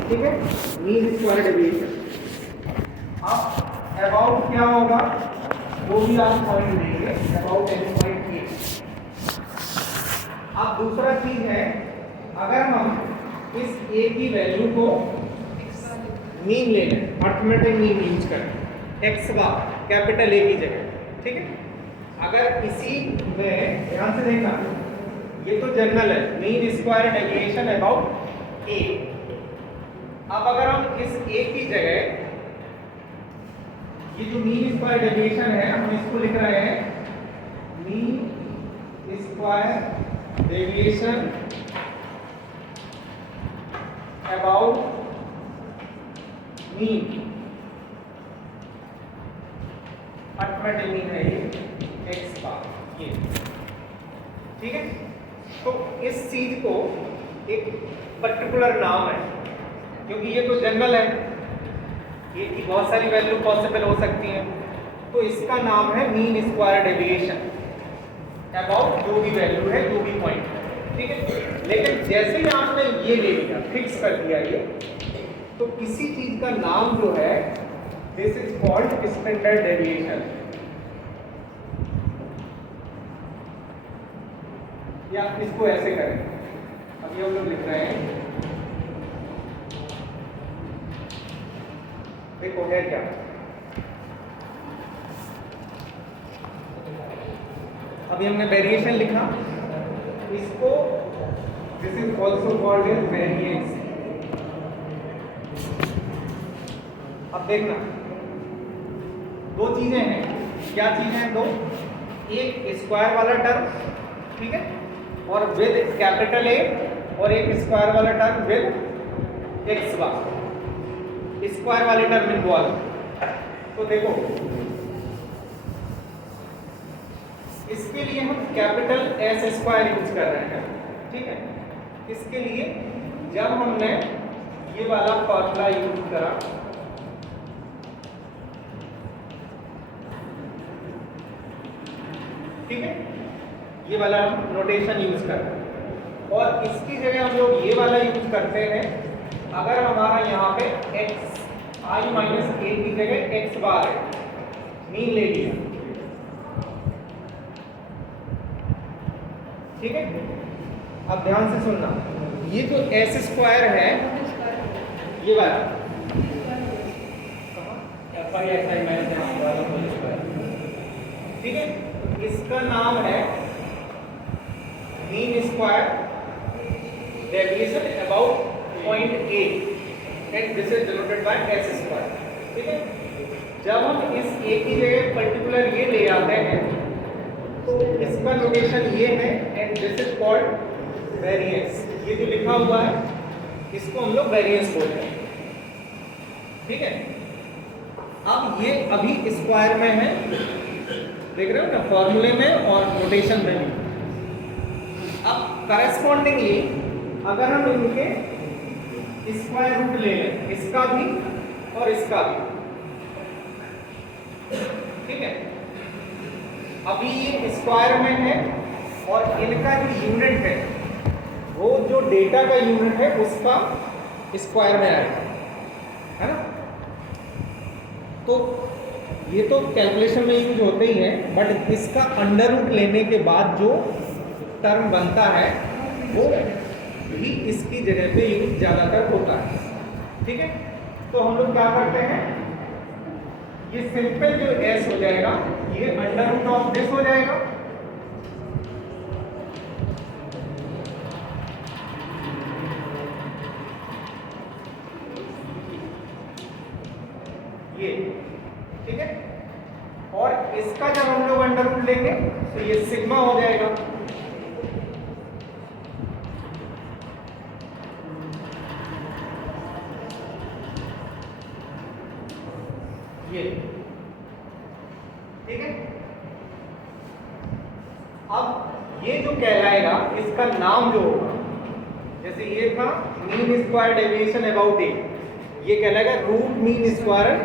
ठीक है, mean square deviation. अब अबाउट क्या होगा, जो भी आप पॉइंट देंगे अबाउट एनी पॉइंट ए। अब दूसरा चीज है, अगर हम इस ए की वैल्यू को मीन ले लें, अर्थमेटिक मीन यूज करें एक्स बार कैपिटल ए की जगह, ठीक है। अगर इसी में ध्यान से देखना, ये तो जनरल है मीन स्क्वायर डेविएशन अबाउट ए। अब अगर हम इस ए की जगह ये जो मीन स्क्वायर डेविएशन है हम इसको लिख रहे हैं mean square deviation about mean, arithmetic mean है ये एक्स बार, ये ठीक है। तो इस चीज को एक पर्टिकुलर नाम है, क्योंकि ये तो जनरल है, ये की बहुत सारी वैल्यू पॉसिबल हो सकती हैं, तो इसका नाम है मीन स्क्वायर डेविएशन अबाउट जो भी वैल्यू है, जो भी पॉइंट है, ठीक है। लेकिन जैसे ही आपने ये ले लिया, फिक्स कर दिया ये, तो किसी चीज का नाम जो है this is called standard deviation, या इसको ऐसे करें, अभी हम लोग लिख रहे हैं, देखो है क्या, अभी हमने वेरिएशन लिखा, इसको this is also called as variance. अब देखना दो चीजें हैं, क्या चीजें हैं दो, एक स्क्वायर वाला टर्म, ठीक है, और विद कैपिटल ए, और एक स्क्वायर वाला term with x bar, square वाले टर्म इन्वॉल्व। तो देखो इसके लिए हम कैपिटल एस स्क्वायर यूज कर रहे हैं, ठीक है। इसके लिए जब हमने ये वाला फॉर्मूला यूज करा, ठीक है, ये वाला हम नोटेशन यूज कर रहे हैं, और इसकी जगह हम लोग ये वाला यूज करते हैं अगर हमारा यहाँ पे एक्स आई माइनस ए की जगह एक्स बार है, मीन ले लिया, ठीक है। अब ध्यान से सुनना, ये जो एस स्क्वायर है ये वाला, ठीक है, इसका नाम है mean square deviation about point A, and this is denoted by S square, ठीक है। जब हम इस ए की जगह पर्टिकुलर ये ले आते हैं तो इसका नोटेशन ये है, and this is called variance. ये जो लिखा हुआ है इसको हम लोग वेरिएंस बोलते हैं, ठीक है। अब ये अभी स्क्वायर में है, देख रहे हो ना, फॉर्मूले में और नोटेशन में भी। अब करस्पॉन्डिंगली अगर हम इनके स्क्वायर रूट ले लें, इसका भी और इसका भी, ठीक है। अभी ये स्क्वायर में है और इनका जो यूनिट है वो जो डेटा का यूनिट है उसका स्क्वायर में आएगा, है ना। तो ये तो कैलकुलेशन में यूज होते ही है, बट इसका अंडर रूट लेने के बाद जो टर्म बनता है वो भी इसकी जगह पे यूज ज़्यादातर होता है, ठीक है। तो हम लोग क्या करते हैं, ये सिंपल जो एस हो जाएगा ये अंडर रूट ऑफ दिस हो जाएगा, ये, ठीक है। और इसका जब हम लोग अंडर रूट लेंगे तो ये सिग्मा हो जाएगा, ये, ठीक है। अब ये जो कहलाएगा इसका नाम जो होगा, जैसे ये था mean square deviation about a, ये कहलाएगा root mean square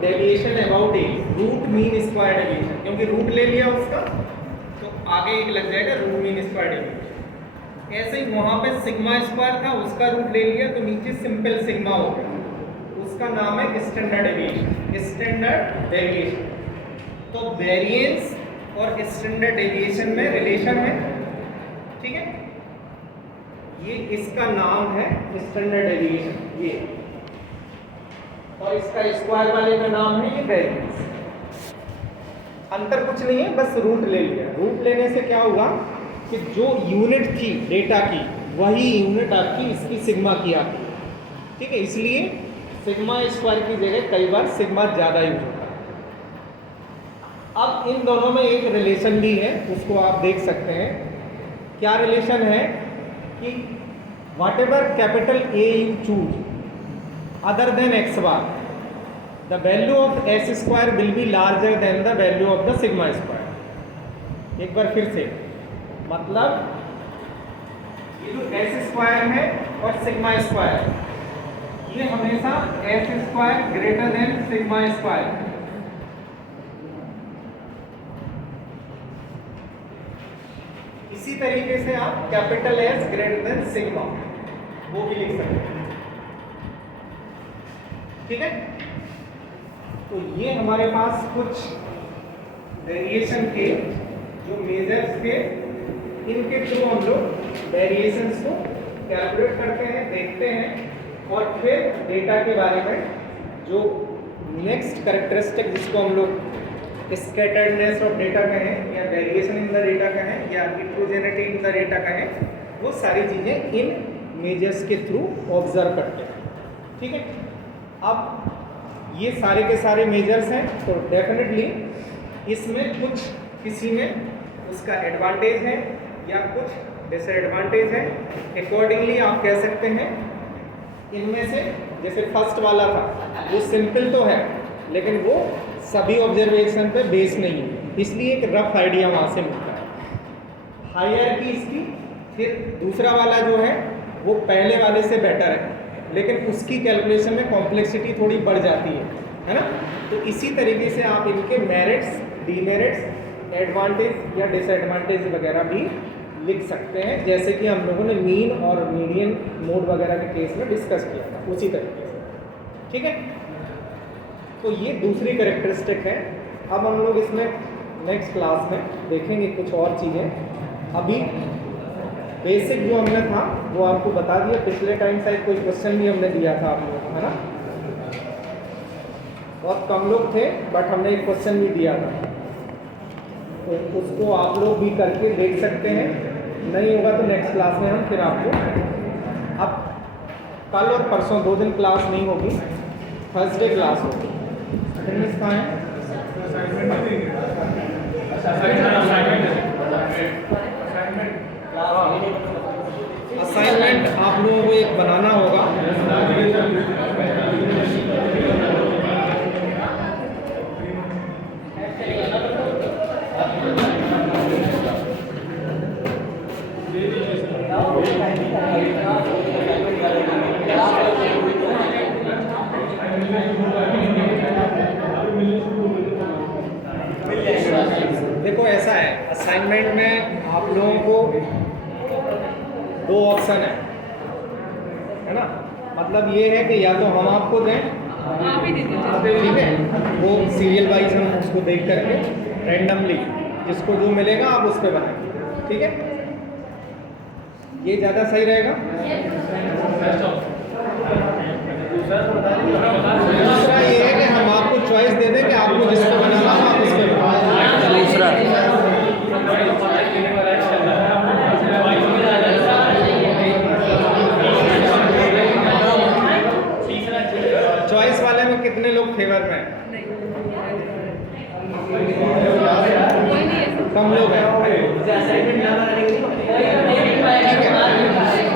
deviation about a, root mean square deviation, क्योंकि रूट ले लिया उसका तो आगे एक लग जाएगा रूट मीन स्क्वायर डेविएशन, ऐसे ही वहाँ पे सिग्मा स्क्वायर था, उसका रूट ले लिया तो नीचे सिंपल सिग्मा हो गया, उसका नाम है स्टैंडर्ड डेविएशन। स्टैंडर्ड डेविएशन, तो वेरिएंस और स्टैंडर्ड डेविएशन में रिलेशन है, ठीक है। ये इसका नाम है स्टैंडर्ड डेविएशन ये, और इसका स्क्वायर वाले का नाम है ये वेरिएंस। अंतर कुछ नहीं है, बस रूट ले लिया। रूट लेने से क्या हुआ कि जो यूनिट थी डेटा की वही यूनिट आपकी इसकी सिग्मा की आती है, ठीक है। इसलिए सिग्मा स्क्वायर की जगह कई बार सिग्मा ज़्यादा यूज होता है। अब इन दोनों में एक रिलेशन भी है, उसको आप देख सकते हैं। क्या रिलेशन है कि what ever capital A you choose other than x bar, the value of S square will be larger than the value of the sigma square. एक बार फिर से, मतलब ये जो एस स्क्वायर है और सिग्मा स्क्वायर, ये हमेशा S square greater than sigma square. इसी तरीके से आप capital S greater than sigma वो भी लिख सकते हैं, ठीक है। तो ये हमारे पास कुछ वेरिएशन के जो मेजर्स थे, इनके थ्रू हम लोग वेरिएशंस को कैलकुलेट करते हैं, देखते हैं, और फिर डेटा के बारे में जो नेक्स्ट कैरेक्टरिस्टिक जिसको हम लोग स्कैटर्डनेस ऑफ डेटा कहें, या वेरिएशन इन द डेटा कहें, या हिट्रोजेनिटी इन द डेटा कहें, वो सारी चीज़ें इन मेजर्स के थ्रू ऑब्जर्व करते हैं, ठीक है। अब ये सारे के सारे मेजर्स हैं, तो डेफिनेटली इसमें कुछ किसी में उसका एडवांटेज है या कुछ डिसएडवांटेज है। अकॉर्डिंगली आप कह सकते हैं इनमें से, जैसे फर्स्ट वाला था वो सिंपल तो है लेकिन वो सभी ऑब्जर्वेशन पे बेस नहीं है, इसलिए एक रफ आइडिया वहाँ से मिलता है। हायरार्की इसकी, फिर दूसरा वाला जो है वो पहले वाले से बेटर है, लेकिन उसकी कैलकुलेशन में कॉम्प्लेक्सिटी थोड़ी बढ़ जाती है ना। तो इसी तरीके से आप इनके मेरिट्स, डीमेरिट्स, एडवांटेज या डिसएडवांटेज वगैरह भी लिख सकते हैं, जैसे कि हम लोगों ने मीन और मीडियन मोड वगैरह के केस में डिस्कस किया था, उसी तरीके से, ठीक है। तो ये दूसरी कैरेक्टरिस्टिक है। अब हम लोग इसमें नेक्स्ट क्लास में देखेंगे कुछ और चीज़ें। अभी बेसिक जो हमने था वो आपको बता दिया, पिछले टाइम शायद कोई क्वेश्चन भी हमने दिया था आप लोगों को, है ना। बहुत कम लोग थे बट हमने एक क्वेश्चन भी दिया था, तो उसको आप लोग भी करके देख सकते हैं। नहीं होगा तो नेक्स्ट क्लास में हम फिर आपको, अब कल और परसों 2 दिन क्लास नहीं होगी, थर्सडे क्लास होगी। अटेंडेंस कहाँ है? असाइनमेंट आप लोगों को एक बनाना होगा। देखो ऐसा है, असाइनमेंट में आप लोगों को 2 ऑप्शन है ना। मतलब ये है कि या तो हम आपको दें, ठीक है, वो सीरियल वाइज हम उसको देख करके रैंडमली जिसको जो मिलेगा आप उस पर बनाएंगे, ठीक है। ये ज़्यादा सही रहेगा। दूसरा ये है कि हम आपको चॉइस दे दें कि आपको जिसको बनाना हो आप उस पर बनाएं। दूसरा चॉइस वाले में कितने लोग फेवर में हैं? कम लोग हैं,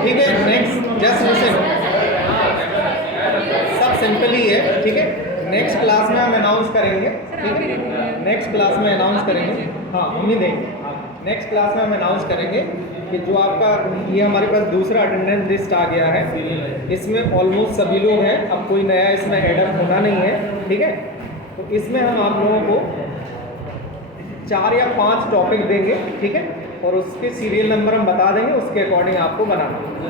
ठीक है। नेक्स्ट जस्ट लिसन, सब सिंपल ही है, ठीक है। नेक्स्ट क्लास में हम अनाउंस करेंगे, ठीक है। नेक्स्ट क्लास में अनाउंस करेंगे, हाँ हम ही देंगे। नेक्स्ट क्लास में हम अनाउंस करेंगे कि जो आपका ये हमारे पास दूसरा अटेंडेंस लिस्ट आ गया है, इसमें ऑलमोस्ट सभी लोग हैं, अब कोई नया इसमें एडअप होना नहीं है, ठीक है। तो इसमें हम आप लोगों को 4 या 5 टॉपिक देंगे, ठीक है। और उसके सीरियल नंबर हम बता देंगे, उसके अकॉर्डिंग आपको बनाना होगा।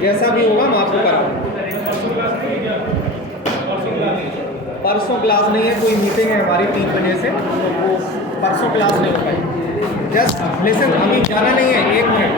जैसा भी होगा मैं आपको करा दूँगा। परसों क्लास नहीं है, कोई मीटिंग है हमारी 3 बजे से, तो वो परसों क्लास नहीं हो पाएगी। जस्ट लिसन, अभी जाना नहीं है, 1 मिनट।